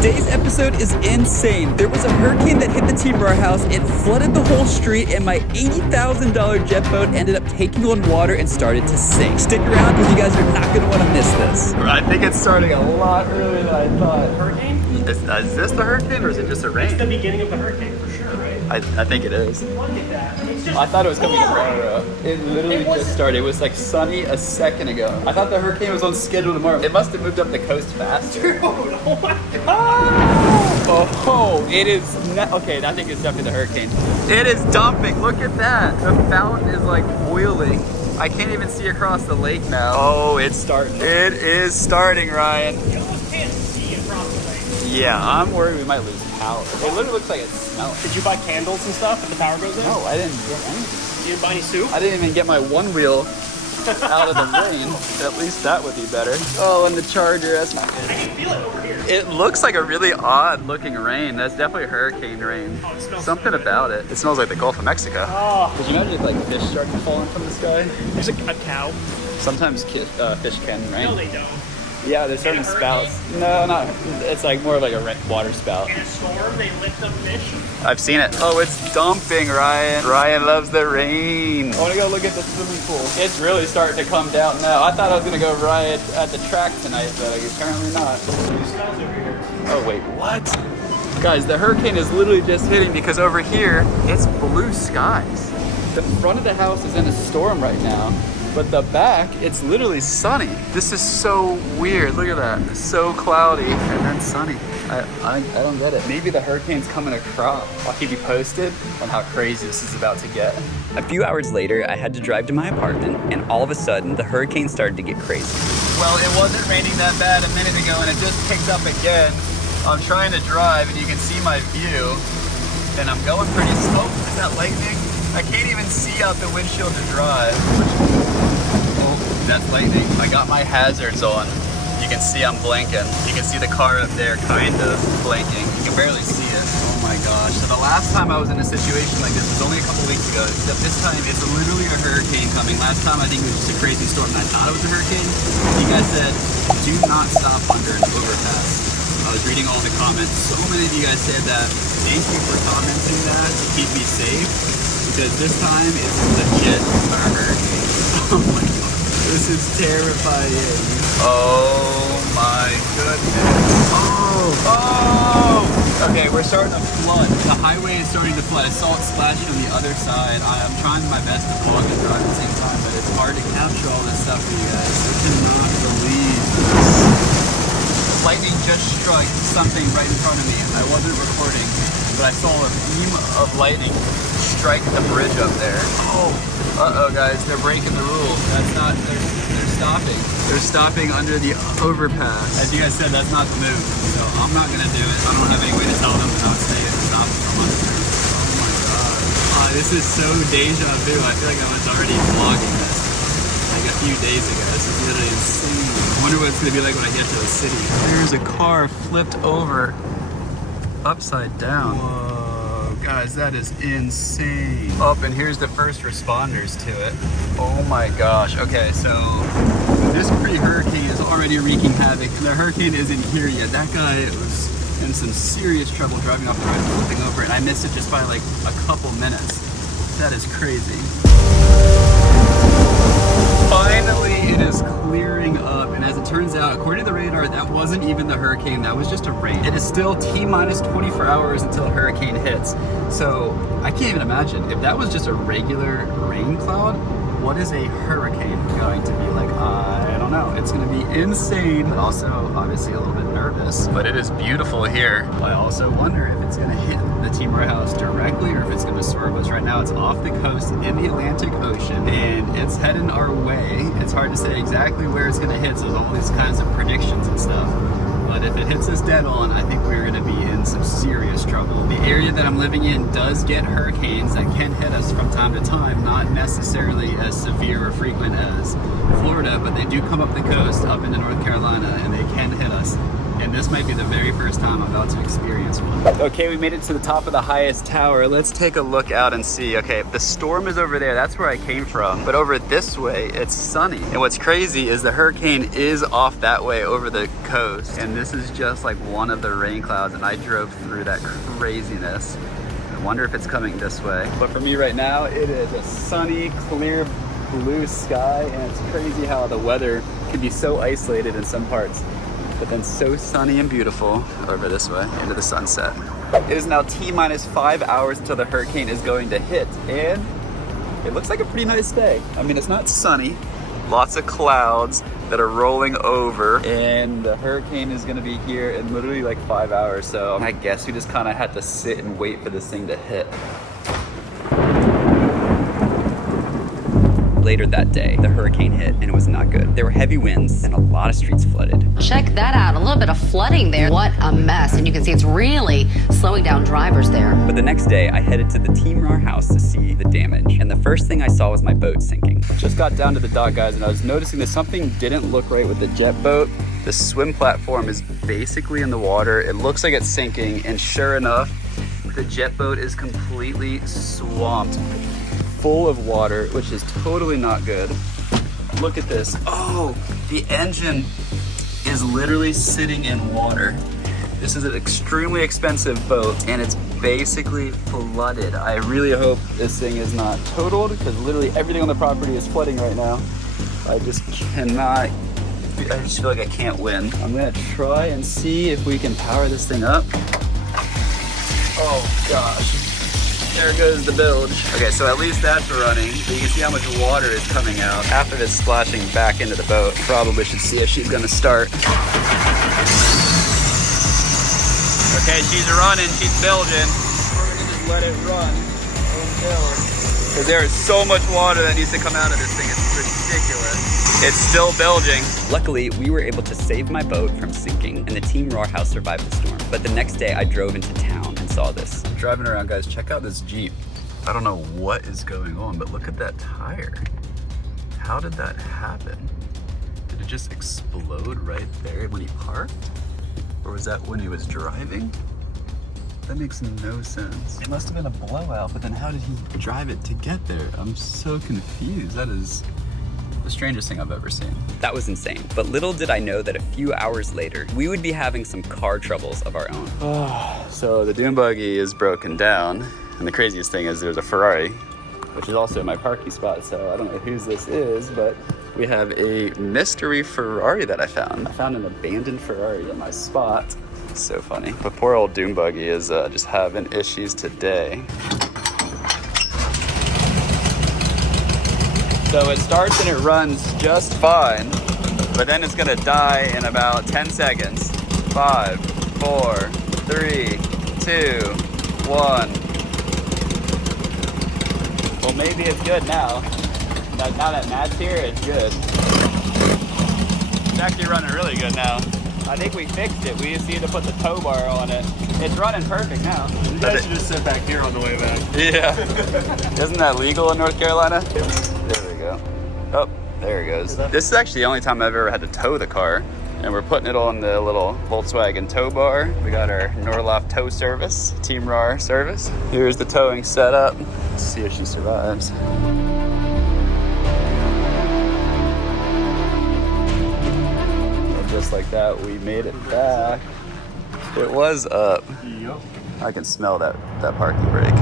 Today's episode is insane. There was a hurricane that hit the Team RAR house. It flooded the whole street, and my $80,000 jet boat ended up taking on water and started to sink. Stick around because you guys are not going to want to miss this. I think it's starting a lot earlier than I thought. Hurricane? Is this the hurricane or is it just a rain? It's the beginning of the hurricane for sure, right? I think it is. Look at that. It's just, I thought it was coming tomorrow. It literally just started. It was like sunny a second ago. I thought the hurricane was on schedule tomorrow. It must have moved up the coast faster. Oh my god. Oh, it is okay, I think it's definitely the hurricane. It is dumping. Look at that. The fountain is like boiling. I can't even see across the lake now. Oh, it's starting. It is starting, Ryan. You almost can't see across the lake. Yeah, I'm worried we might lose power. It literally looks like it's smelling. Did you buy candles and stuff if the power goes in? No, I didn't get anything. You didn't buy any soup? I didn't even get my one wheel out of the rain. At least that would be better. Oh, and the charger, that's not good. I can feel it over here. It looks like a really odd looking rain. That's definitely hurricane rain. Oh, it smells Something so good. about it. It smells like the Gulf of Mexico. Oh, Could you imagine if like fish started falling from the sky? there's a cow. Sometimes fish can rain. No, they don't. Yeah, there's certain In a hurricane? spouts. No, not. It's like more of like a water spout. In a storm, they lift up fish. I've seen it. Oh, it's dumping, Ryan. Ryan loves the rain. I want to go look at the swimming pool. It's really starting to come down now. I thought I was going to go ride at the track tonight, but apparently not. Blue skies over here. Oh, wait, what? Guys, the hurricane is literally just hitting because over here, it's blue skies. The front of the house is in a storm right now, but the back, it's literally sunny. This is so weird. Look at that. It's so cloudy and then sunny. I don't get it. Maybe the hurricane's coming across. I'll keep you posted on how crazy this is about to get. A few hours later, I had to drive to my apartment, and all of a sudden, the hurricane started to get crazy. Well, it wasn't raining that bad a minute ago, and it just picked up again. I'm trying to drive, and you can see my view, and I'm going pretty slow. Is that lightning? I can't even see out the windshield to drive. Oh, that's lightning. I got my hazards on. You can see I'm blinking. You can see the car up there kind of blinking. You can barely see it. Oh my gosh. So the last time I was in a situation like this was only a couple weeks ago, except this time it's literally a hurricane coming. Last time I think it was just a crazy storm and I thought it was a hurricane. You guys said, do not stop under an overpass. I was reading all the comments. So many of you guys said that. Thank you for commenting that to keep me safe, because this time it's legit a hurricane. Oh my god. This is terrifying. Oh my goodness. Oh! Okay, we're starting to flood. The highway is starting to flood. I saw it splash from the other side. I'm trying my best to vlog and drive at the same time, but it's hard to capture all this stuff for you guys. I cannot believe this. Lightning just struck something right in front of me. I wasn't recording, but I saw a beam of lightning strike the bridge up there. Oh! Uh-oh, guys, they're breaking the rules. That's not, they're stopping. They're stopping under the overpass. As you guys said, that's not the move. So I'm not gonna do it. I don't have any way to tell them without saying stop. Oh my god. This is so deja vu. I feel like I was already vlogging this like a few days ago. This is literally insane. I wonder what it's gonna be like when I get to the city. There's a car flipped over upside down. Whoa. Guys, that is insane. Oh, and here's the first responders to it. Oh my gosh. Okay, so this pre-hurricane is already wreaking havoc, and the hurricane isn't here yet. That guy was in some serious trouble driving off the road, flipping over, and I missed it just by like a couple minutes. That is crazy. Finally, it is clearing up, and as it turns out, according to the radar, that wasn't even the hurricane, that was just a rain. It is still T-minus 24 hours until a hurricane hits. So I can't even imagine, if that was just a regular rain cloud, what is a hurricane going to be like? I don't know. It's going to be insane, but also obviously a little bit nervous. But it is beautiful here. I also wonder if it's going to hit the Team RAR house directly or if it's going to swerve us. Right now it's off the coast in the Atlantic Ocean and it's heading our way. It's hard to say exactly where it's going to hit, so there's all these kinds of predictions and stuff. But if it hits us dead on, I think we're going to be in some serious trouble. The area that I'm living in does get hurricanes that can hit us from time to time, not necessarily as severe or frequent as Florida, but they do come up the coast, up into North Carolina, and they can hit us. And this might be the very first time I'm about to experience one. Okay, we made it to the top of the highest tower. Let's take a look out and see. Okay, the storm is over there. That's where I came from. But over this way, it's sunny. And what's crazy is the hurricane is off that way over the coast. And this is just like one of the rain clouds. And I drove through that craziness. I wonder if it's coming this way. But for me right now, it is a sunny, clear, blue sky. And it's crazy how the weather can be so isolated in some parts, but then so sunny and beautiful over this way into the sunset. It is now T-minus 5 hours until the hurricane is going to hit, and it looks like a pretty nice day. I mean, it's not sunny, lots of clouds that are rolling over, and the hurricane is gonna be here in literally like 5 hours, so I guess we just kind of had to sit and wait for this thing to hit. Later that day, the hurricane hit and it was not good. There were heavy winds and a lot of streets flooded. Check that out, a little bit of flooding there. What a mess, and you can see it's really slowing down drivers there. But the next day, I headed to the Team RAR house to see the damage. And the first thing I saw was my boat sinking. Just got down to the dock, guys, and I was noticing that something didn't look right with the jet boat. The swim platform is basically in the water. It looks like it's sinking, and sure enough, the jet boat is completely swamped, full of water, which is totally not good. Look at this. Oh, the engine is literally sitting in water. This is an extremely expensive boat and it's basically flooded. I really hope this thing is not totaled because literally everything on the property is flooding right now. I just cannot, I just feel like I can't win. I'm gonna try and see if we can power this thing up. Oh gosh. There goes the bilge. Okay, so at least that's running. So you can see how much water is coming out. Half of it's splashing back into the boat. Probably should see if she's gonna start. Okay, she's running, she's bilging. We're gonna just let it run and build. Because there is so much water that needs to come out of this thing. It's ridiculous. It's still bilging. Luckily, we were able to save my boat from sinking and the Team RAR house survived the storm. But the next day I drove into town and saw this. Driving around, guys, check out this Jeep. I don't know what is going on, but look at that tire. How did that happen? Did it just explode right there when he parked? Or was that when he was driving? That makes no sense. It must have been a blowout, but then how did he drive it to get there? I'm so confused. That is the strangest thing I've ever seen. That was insane. But little did I know that a few hours later, we would be having some car troubles of our own. So the dune buggy is broken down. And the craziest thing is there's a Ferrari, which is also my parking spot. So I don't know whose this is, but we have a mystery Ferrari that I found. I found an abandoned Ferrari at my spot. It's so funny. But poor old dune buggy is just having issues today. So it starts and it runs just fine, but then it's gonna die in about 10 seconds. 5, 4, 3, 2, 1. Well, maybe it's good now. Now that Matt's here, it's good. It's actually running really good now. I think we fixed it. We just need to put the tow bar on it. It's running perfect now. You guys should just sit back here on the way back. Yeah. Isn't that legal in North Carolina? There we go. Oh, there it goes. This is actually the only time I've ever had to tow the car. And we're putting it on the little Volkswagen tow bar. We got our Norloff tow service, Team RAR service. Here's the towing setup. Let's see if she survives. And just like that, we made it back. It was up. Yep. I can smell that parking brake.